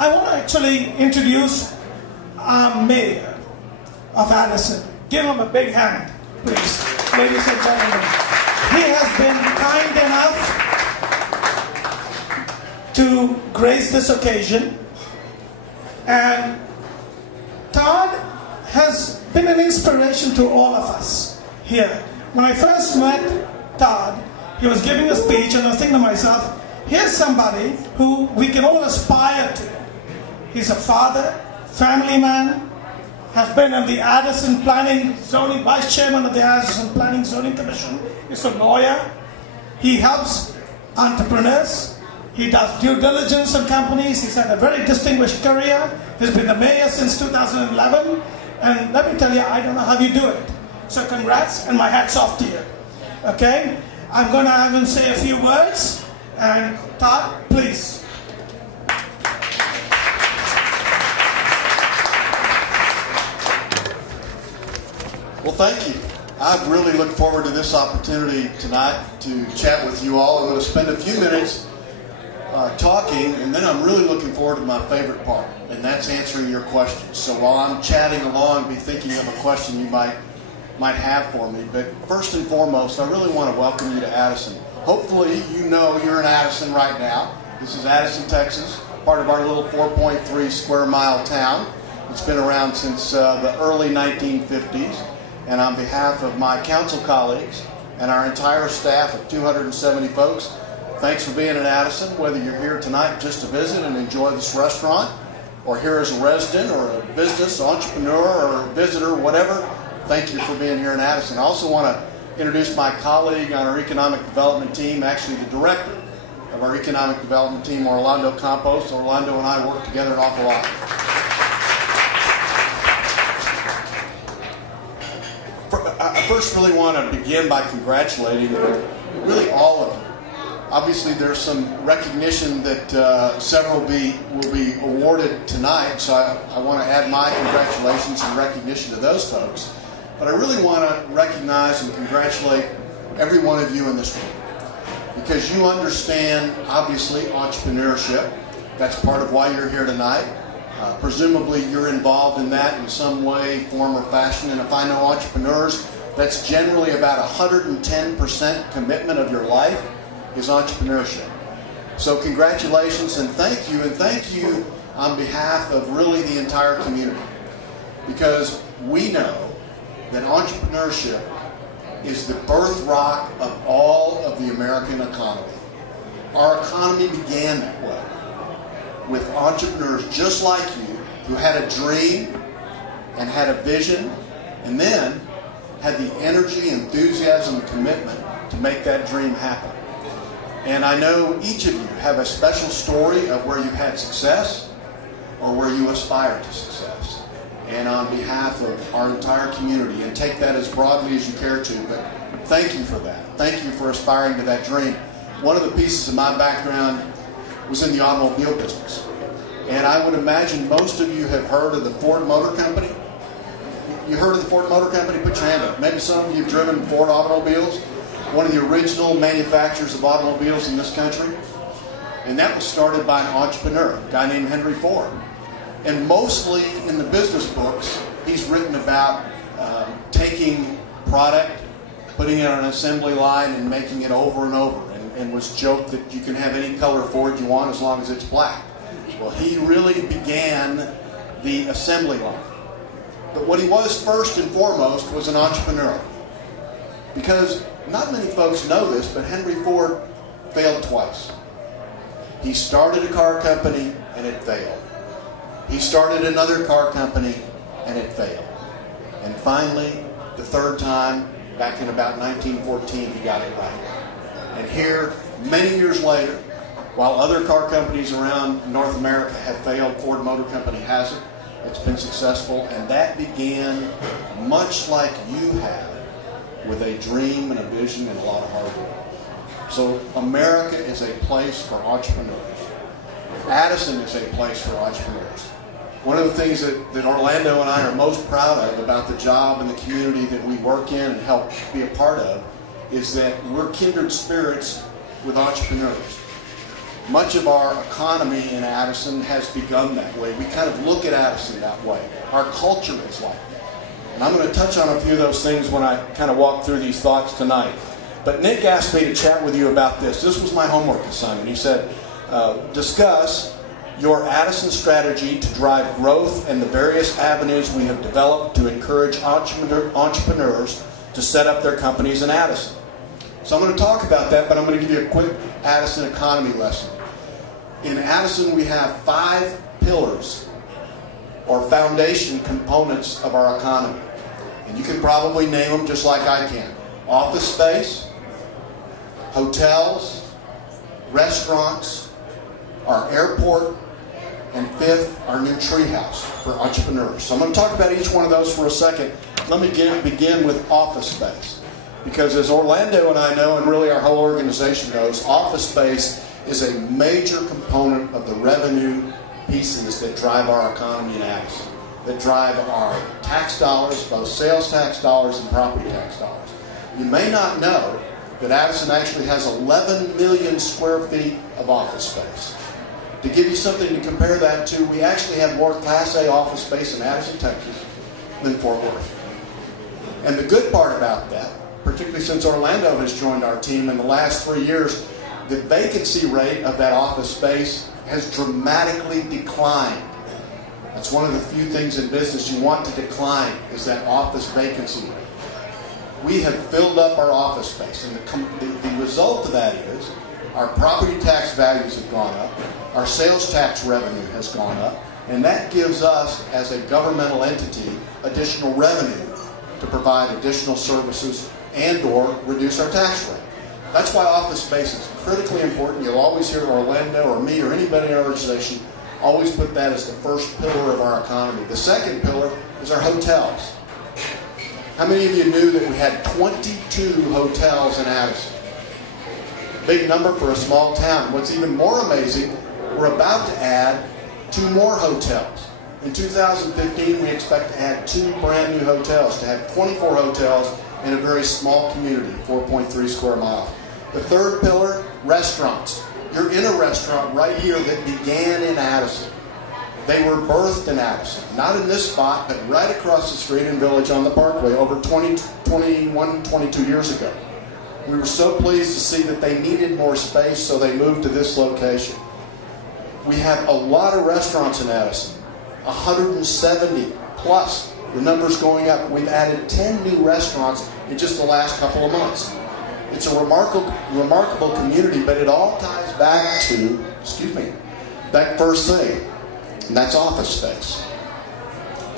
I want to actually introduce our mayor of Addison. Give him a big hand, please, ladies and gentlemen. He has been kind enough to grace this occasion. And Todd has been an inspiration to all of us here. When I first met Todd, he was giving a speech, and I was thinking to myself, here's somebody who we can all aspire to. He's a father, family man, has been in the Addison Planning Zoning, Vice Chairman of the Addison Planning Zoning Commission. He's a lawyer. He helps entrepreneurs. He does due diligence on companies. He's had a very distinguished career. He's been the mayor since 2011. And let me tell you, I don't know how you do it. So congrats, and my hat's off to you. Okay? I'm going to have him say a few words. And Todd, please. Well, thank you. I've really looked forward to this opportunity tonight to chat with you all. I'm going to spend a few minutes talking, and then I'm really looking forward to my favorite part, and that's answering your questions. So while I'm chatting along, be thinking of a question you might have for me. But first and foremost, I really want to welcome you to Addison. Hopefully you know you're in Addison right now. This is Addison, Texas, part of our little 4.3 square mile town. It's been around since the early 1950s. And on behalf of my council colleagues and our entire staff of 270 folks, thanks for being in Addison. Whether you're here tonight just to visit and enjoy this restaurant, or here as a resident or a business entrepreneur or visitor, whatever, thank you for being here in Addison. I also want to introduce my colleague on our economic development team, actually the director of our economic development team, Orlando Campos. Orlando and I work together an awful lot. I first really want to begin by congratulating really all of you. Obviously, there's some recognition that several will be awarded tonight, so I want to add my congratulations and recognition to those folks. But I really want to recognize and congratulate every one of you in this room, because you understand, obviously, entrepreneurship. That's part of why you're here tonight. Presumably, you're involved in that in some way, form, or fashion. And if I know entrepreneurs, that's generally about 110% commitment of your life is entrepreneurship. So congratulations and thank you on behalf of really the entire community. Because we know that entrepreneurship is the birthright of all of the American economy. Our economy began that way, with entrepreneurs just like you who had a dream and had a vision and then had the energy, enthusiasm, and commitment to make that dream happen. And I know each of you have a special story of where you had success or where you aspire to success. And on behalf of our entire community, and take that as broadly as you care to, but thank you for that. Thank you for aspiring to that dream. One of the pieces of my background was in the automobile business. And I would imagine most of you have heard of the Ford Motor Company. You heard of the Ford Motor Company? Put your hand up. Maybe some of you have driven Ford automobiles. One of the original manufacturers of automobiles in this country. And that was started by an entrepreneur, a guy named Henry Ford. And mostly in the business books, he's written about taking product, putting it on an assembly line and making it over and over. And was joked that you can have any color Ford you want as long as it's black. Well, he really began the assembly line. But what he was first and foremost was an entrepreneur. Because not many folks know this, but Henry Ford failed twice. He started a car company and it failed. He started another car company and it failed. And finally, the third time, back in about 1914, he got it right. And here, many years later, while other car companies around North America have failed, Ford Motor Company hasn't. It's been successful, and that began much like you have, with a dream and a vision and a lot of hard work. So America is a place for entrepreneurs. Addison is a place for entrepreneurs. One of the things that Orlando and I are most proud of about the job and the community that we work in and help be a part of is that we're kindred spirits with entrepreneurs. Much of our economy in Addison has begun that way. We kind of look at Addison that way. Our culture is like that. And I'm going to touch on a few of those things when I kind of walk through these thoughts tonight. But Nick asked me to chat with you about this. This was my homework assignment. He said, discuss your Addison strategy to drive growth and the various avenues we have developed to encourage entrepreneurs to set up their companies in Addison. So I'm going to talk about that, but I'm going to give you a quick Addison economy lesson. In Addison, we have 5 pillars or foundation components of our economy. And you can probably name them just like I can. Office space, hotels, restaurants, our airport, and 5th, our new treehouse for entrepreneurs. So I'm going to talk about each one of those for a second. Let me begin with office space. Because as Orlando and I know, and really our whole organization knows, office space is a major component of the revenue pieces that drive our economy in Addison, that drive our tax dollars, both sales tax dollars and property tax dollars. You may not know that Addison actually has 11 million square feet of office space. To give you something to compare that to, we actually have more Class A office space in Addison, Texas than Fort Worth. And the good part about that, particularly since Orlando has joined our team in the last 3 years, the vacancy rate of that office space has dramatically declined. That's one of the few things in business you want to decline, is that office vacancy rate. We have filled up our office space, and the result of that is our property tax values have gone up, our sales tax revenue has gone up, and that gives us, as a governmental entity, additional revenue to provide additional services and or reduce our tax rate. That's why office space is critically important. You'll always hear Orlando or me or anybody in our organization always put that as the first pillar of our economy. The second pillar is our hotels. How many of you knew that we had 22 hotels in Addison? Big number for a small town. What's even more amazing, we're about to add 2 more hotels. In 2015, we expect to add 2 brand new hotels, to have 24 hotels in a very small community, 4.3 square miles. The third pillar, restaurants. You're in a restaurant right here that began in Addison. They were birthed in Addison. Not in this spot, but right across the street in Village on the Parkway over 22 years ago. We were so pleased to see that they needed more space, so they moved to this location. We have a lot of restaurants in Addison, 170 plus. The number's going up. We've added 10 new restaurants in just the last couple of months. It's a remarkable community, but it all ties back to, that first thing, and that's office space.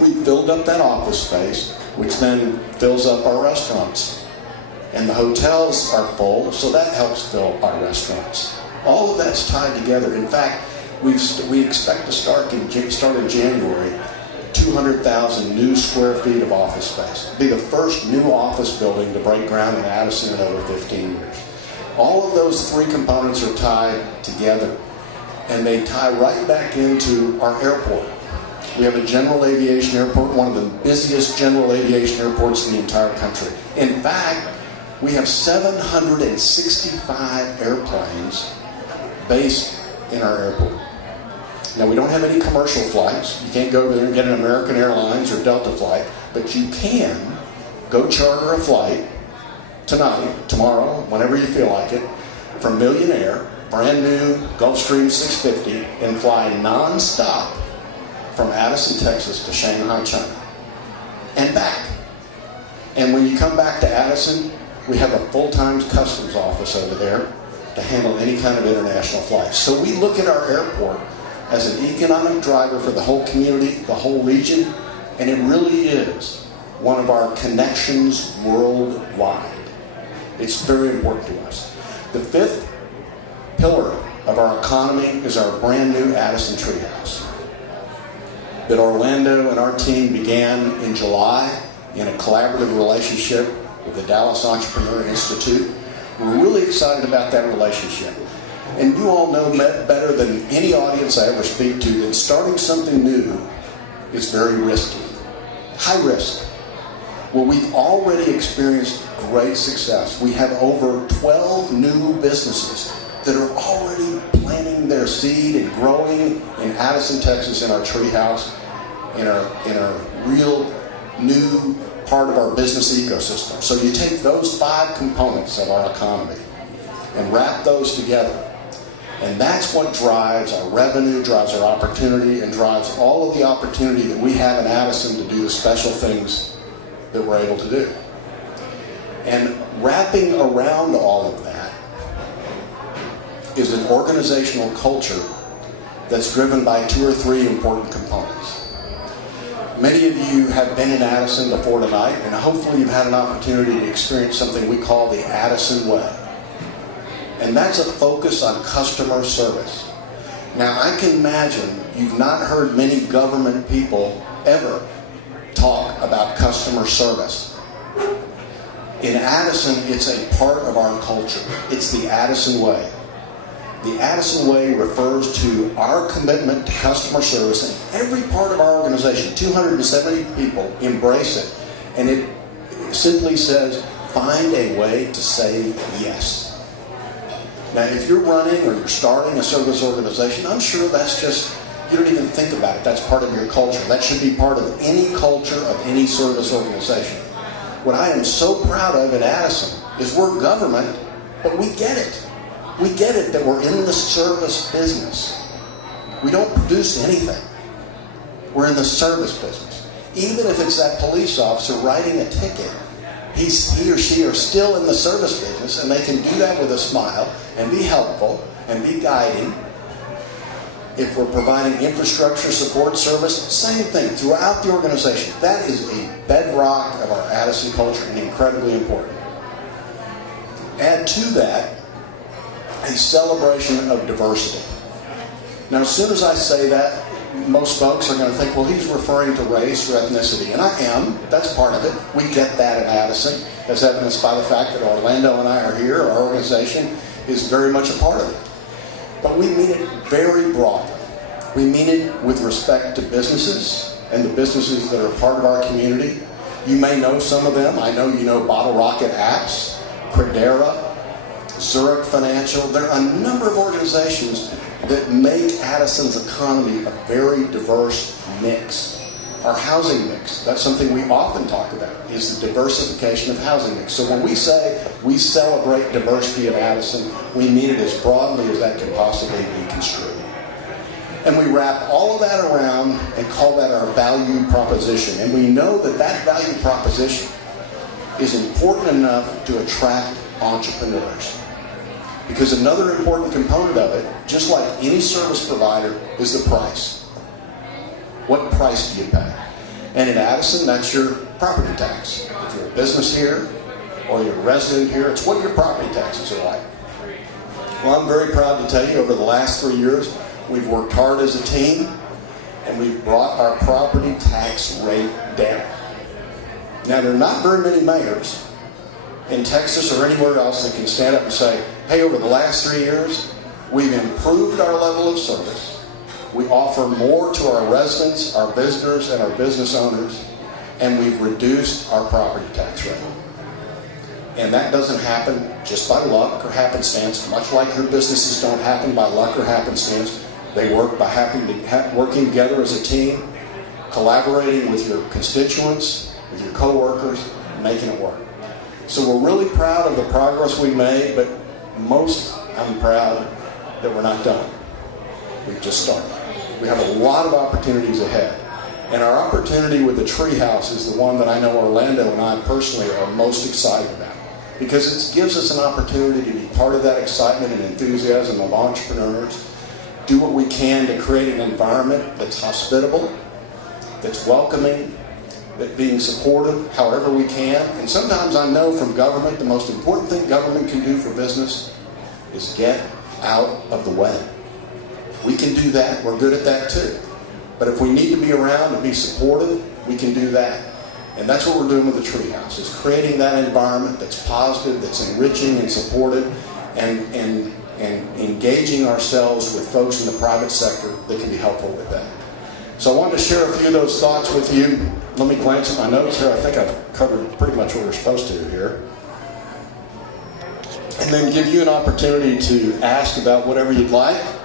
We filled up that office space, which then fills up our restaurants. And the hotels are full, so that helps fill our restaurants. All of that's tied together. In fact, we expect to start in January 200,000 new square feet of office space. It'll be the first new office building to break ground in Addison in over 15 years. All of those 3 components are tied together, and they tie right back into our airport. We have a general aviation airport, one of the busiest general aviation airports in the entire country. In fact, we have 765 airplanes based in our airport. Now, we don't have any commercial flights. You can't go over there and get an American Airlines or Delta flight, but you can go charter a flight tonight, tomorrow, whenever you feel like it, from Millionaire, brand new Gulfstream 650, and fly non-stop from Addison, Texas to Shanghai, China, and back. And when you come back to Addison, we have a full-time customs office over there to handle any kind of international flights. So we look at our airport as an economic driver for the whole community, the whole region, and it really is one of our connections worldwide. It's very important to us. The 5th pillar of our economy is our brand new Addison Treehouse that Orlando and our team began in July in a collaborative relationship with the Dallas Entrepreneur Institute. We're really excited about that relationship. And you all know better than any audience I ever speak to that starting something new is very risky. High risk. Well, we've already experienced great success. We have over 12 new businesses that are already planting their seed and growing in Addison, Texas, in our treehouse, in a real new part of our business ecosystem. So you take those 5 components of our economy and wrap those together. And that's what drives our revenue, drives our opportunity, and drives all of the opportunity that we have in Addison to do the special things that we're able to do. And wrapping around all of that is an organizational culture that's driven by 2 or 3 important components. Many of you have been in Addison before tonight, and hopefully you've had an opportunity to experience something we call the Addison way. And that's a focus on customer service. Now, I can imagine you've not heard many government people ever talk about customer service. In Addison, it's a part of our culture. It's the Addison way. The Addison way refers to our commitment to customer service, and every part of our organization, 270 people, embrace it. And it simply says, find a way to say yes. Now, if you're running or you're starting a service organization, I'm sure that's just, you don't even think about it. That's part of your culture. That should be part of any culture of any service organization. What I am so proud of in Addison is we're government, but we get it. We get it that we're in the service business. We don't produce anything. We're in the service business. Even if it's that police officer writing a ticket, he or she are still in the service business, and they can do that with a smile and be helpful and be guiding. If we're providing infrastructure support service, same thing throughout the organization. That is a bedrock of our Addison culture and incredibly important. Add to that a celebration of diversity. Now, as soon as I say that, most folks are going to think, well, he's referring to race or ethnicity. And I am. That's part of it. We get that at Addison, as evidenced by the fact that Orlando and I are here. Our organization is very much a part of it. But we mean it very broadly. We mean it with respect to businesses and the businesses that are part of our community. You may know some of them. I know you know Bottle Rocket Apps, Credera, Zurich Financial. There are a number of organizations that make Addison's economy a very diverse mix. Our housing mix, that's something we often talk about, is the diversification of housing mix. So when we say we celebrate diversity at Addison, we mean it as broadly as that can possibly be construed. And we wrap all of that around and call that our value proposition. And we know that that value proposition is important enough to attract entrepreneurs. Because another important component of it, just like any service provider, is the price. What price do you pay? And in Addison, that's your property tax. If you're a business here or you're a resident here, it's what your property taxes are like. Well, I'm very proud to tell you, over the last 3 years, we've worked hard as a team, and we've brought our property tax rate down. Now, there are not very many mayors in Texas or anywhere else that can stand up and say, hey, over the last 3 years, we've improved our level of service. We offer more to our residents, our visitors, and our business owners, and we've reduced our property tax rate. And that doesn't happen just by luck or happenstance, much like your businesses don't happen by luck or happenstance. They work by working together as a team, collaborating with your constituents, with your coworkers, and making it work. So we're really proud of the progress we made, but most I'm proud that we're not done. We've just started. We have a lot of opportunities ahead. And our opportunity with the Treehouse is the one that I know Orlando and I personally are most excited about. Because it gives us an opportunity to be part of that excitement and enthusiasm of entrepreneurs, do what we can to create an environment that's hospitable, that's welcoming, that being supportive however we can. And sometimes I know from government, the most important thing government can do for business is get out of the way. We can do that. We're good at that too. But if we need to be around and be supportive, we can do that. And that's what we're doing with the Treehouse, is creating that environment that's positive, that's enriching and supportive, and engaging ourselves with folks in the private sector that can be helpful with that. So I wanted to share a few of those thoughts with you. Let me glance at my notes here. I think I've covered pretty much what we're supposed to here. and then give you an opportunity to ask about whatever you'd like.